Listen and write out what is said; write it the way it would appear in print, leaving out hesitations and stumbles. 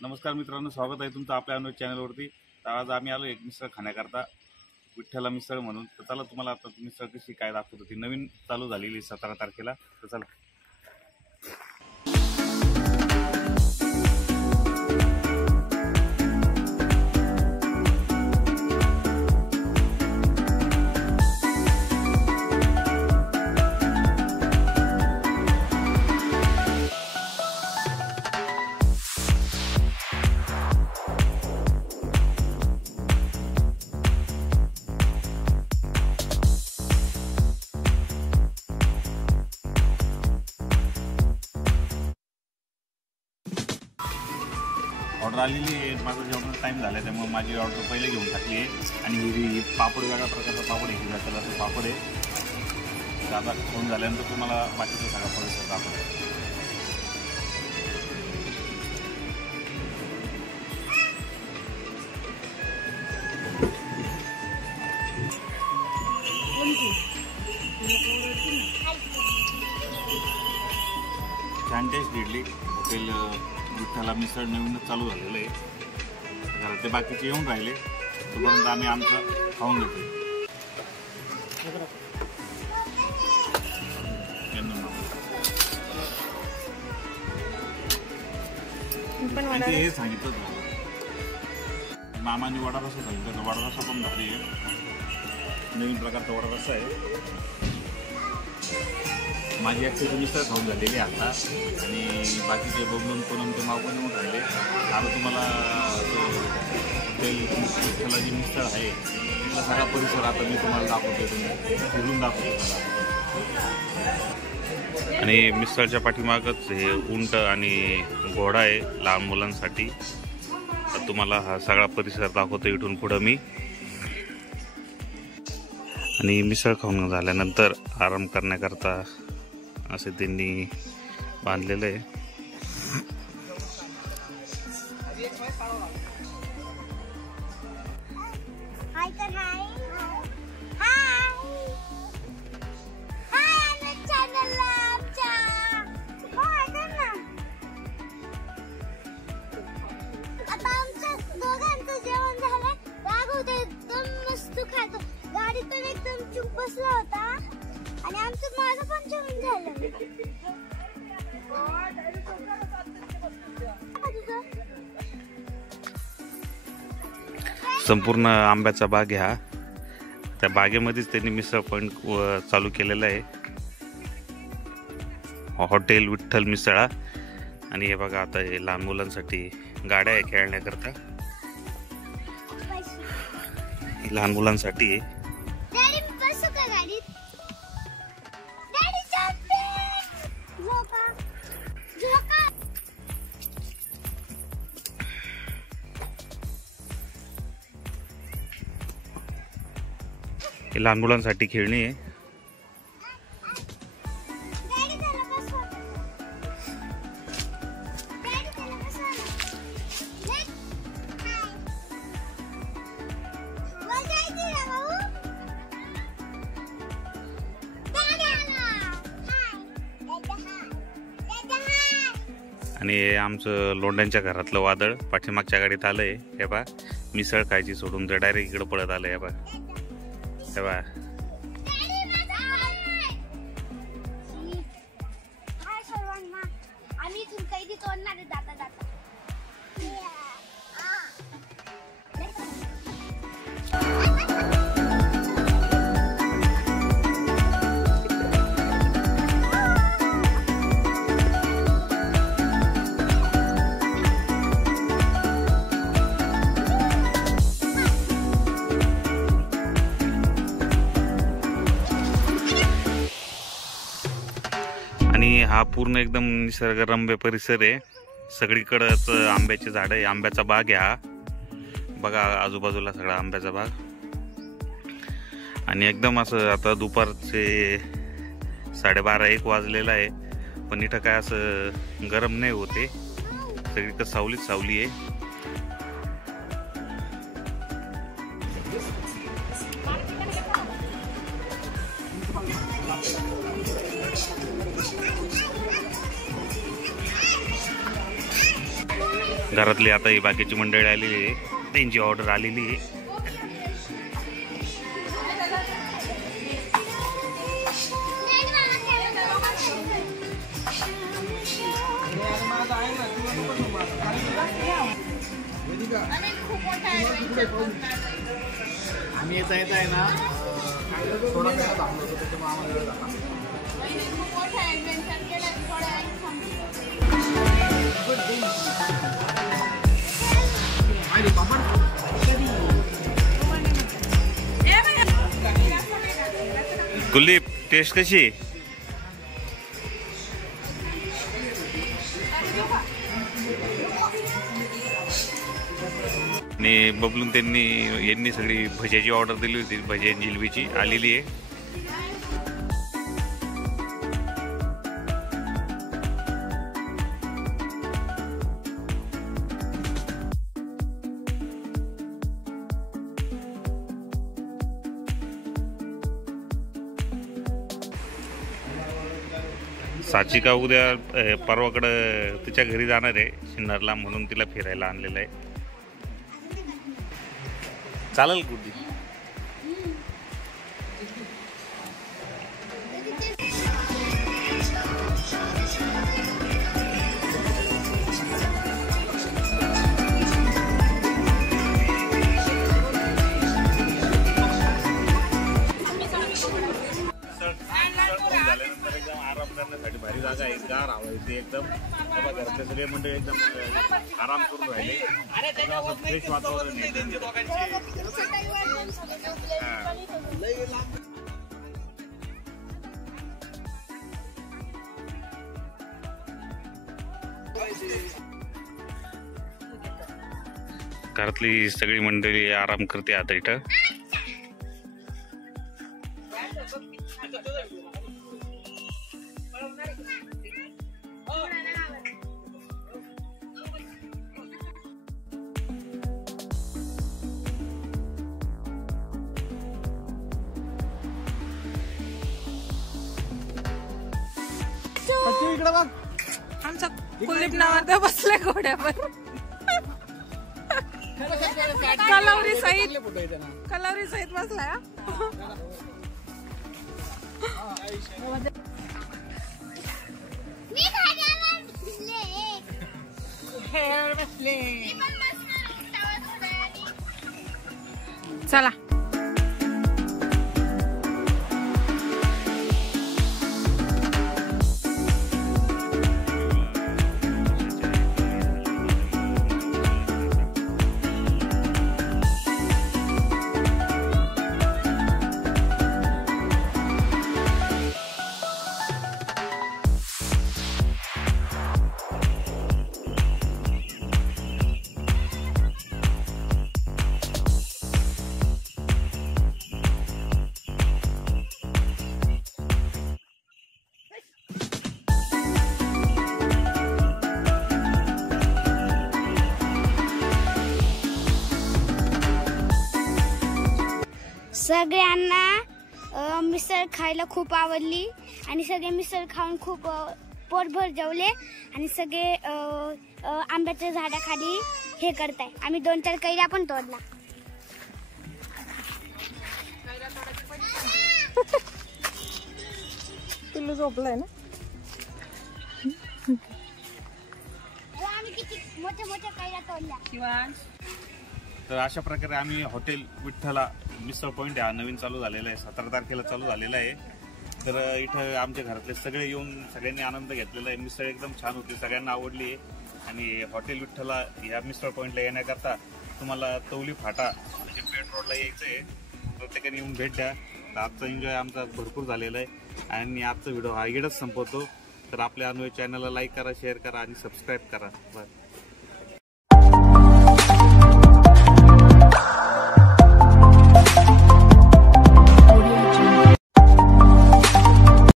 नमस्कार मित्रांनो, स्वागत आहे तुमचं आपल्या अनोज चॅनलवरती। तर आज आम्ही आलो एक मिसळ खाण्याकरता, विठ्ठला मिसळ म्हणून। तर चला तुम्हाला आता मिसळ कशी काय दाखवतो, ती नवीन चालू झालेली 17 तारखेला। तर चला ऑर्डर आलेली आहे। माझा जेवणाचा टाईम झाला त्यामुळे माझी ऑर्डर पहिले घेऊन टाकली आहे। आणि ही पापड वेगळ्या प्रकारचा पापड आहे, हिरव्या कलरचा पापड आहे। आता फोन झाल्यानंतर तुम्हाला बाकीचा सगळा परिसर दाखवतो। छान टेस्ट इडली हॉटेल विठ्ठला मिसळ नवीनच चालू झालेलं आहे। घरातले बाकीचे येऊन राहिले तोपर्यंत आम्ही आमचं खाऊन घेतो। हे सांगितलं मामाने वडा रसा सांगितलं, वडा रसा पण भारी आहे, नवीन प्रकारचा वडा रसा आहे। माझी ॲक्च्युली मिसळ खाऊन झालेली आहे आता, आणि बाकीचे बघून पण ते मागून येऊन राहिले। आता तुम्हाला हॉटेल विठ्ठला जी मिसळ आहे तिथला सगळा परिसर आता मी तुम्हाला दाखवतो, फिरून दाखवतो। आणि मिसळच्या पाठीमागच हे उंट आणि घोडा आहे लहान मुलांसाठी। तर तुम्हाला हा सगळा परिसर दाखवतो इथून पुढं मी। आणि मिसळ खाऊन झाल्यानंतर आराम करण्याकरता असे त्यांनी बांधलेलं आहे। आता आमच्या दोघांचं जेवण झालं, राघव एकदम मस्त खातो, गाडीत पण एकदम चुप बसला होता। आणि आमचं माझं पण जेवण झालं। संपूर्ण आंब्याचा बाग आहे हा, त्या बागेमध्येच त्यांनी मिसळ पॉइंट चालू केलेलं आहे, हॉटेल विठ्ठल मिसळा। आणि हे बघा आता हे लहान मुलांसाठी गाड्या आहे खेळण्याकरता, लहान मुलांसाठी आहे। लहान मुलांसाठी खेळणी आहे। आणि आमचं लोंढ्यांच्या घरातलं वादळ पाठीमागच्या गाडीत आलंय। हे बा मिसळ खायची सोडून ते डायरेक्ट इकडे पळत आलंय। हे बा हे बा आणि हा पूर्ण एकदम निसर्गरम्य परिसर आहे। सगळीकडंच आंब्याची झाडं आहे, आंब्याचा बाग आहे हा। बघा आजूबाजूला सगळा आंब्याचा बाग। आणि एकदम असं आता दुपारचे 12:30-1 वाजलेला आहे, पण इथं काय असं गरम नाही होते, सगळीकडे सावलीच सावली आहे। घरातली आता ही बाकीची मंडळी आलेली आहे, त्यांची ऑर्डर आलेली आहे. आम्ही येता आहे ना थोडा वेळ थांबलो होतो, त्याच्यामुळे आम्हाला वेळ झाला. कुलदीप, टेस्ट कशी आहे? आणि बबलून यांनी सगळी भज्याची ऑर्डर दिली होती, भजी आणि जिलबीची आलेली आहे. साचिका उद्या परवाकडं तिच्या घरी जाणार आहे सिन्नरला, म्हणून तिला फिरायला आणलेलं आहे. चालेल कुठे? झाल्यानंतर एकदम आराम करण्यासाठी भारी जागा आहे, गार हवा येते एकदम. घरातले सगळे मंडळी एकदम आराम करून राहिले, फ्रेश वातावरण आहे. घरातली सगळी मंडळी आराम करते आता इथं. इकडे बघ, आमचा कुलदीप नावाचा बसलाय घोड्यावर. कलावरी सहित बसलाय. चला सगळ्यांना मिसळ खायला खूप आवडली आणि सगळे मिसळ खाऊन खूप पोटभर जेवले आणि सगळे आंब्याच्या झाडाखाली हे करताय. आम्ही 2-4 कैऱ्या पण तोडला. पिल्लू झोपलाय ना. आम्ही किती मोठ्या मोठ्या कैऱ्या तोडल्या. तर अशा प्रकारे आम्ही हॉटेल विठ्ठला मिसळ पॉईंट हा नवीन चालू झालेला आहे, 17 तारखेला चालू झालेला आहे. तर इथं आमच्या घरातले सगळे येऊन सगळ्यांनी आनंद घेतलेला आहे. मिसळ एकदम छान होती, सगळ्यांना आवडली आहे. आणि हॉटेल विठ्ठला या मिसळ पॉईंटला येण्याकरता तुम्हाला तवली फाटा म्हणजे पेठ रोडला यायचं आहे. प्रत्येकाने येऊन भेट द्या. तर आजचा एन्जॉय आमचा भरपूर झालेला आहे आणि आजचा व्हिडिओ हा इकडंच संपवतो. तर आपल्या अनुभव चॅनलला लाईक करा, शेअर करा आणि सबस्क्राईब करा. बरं.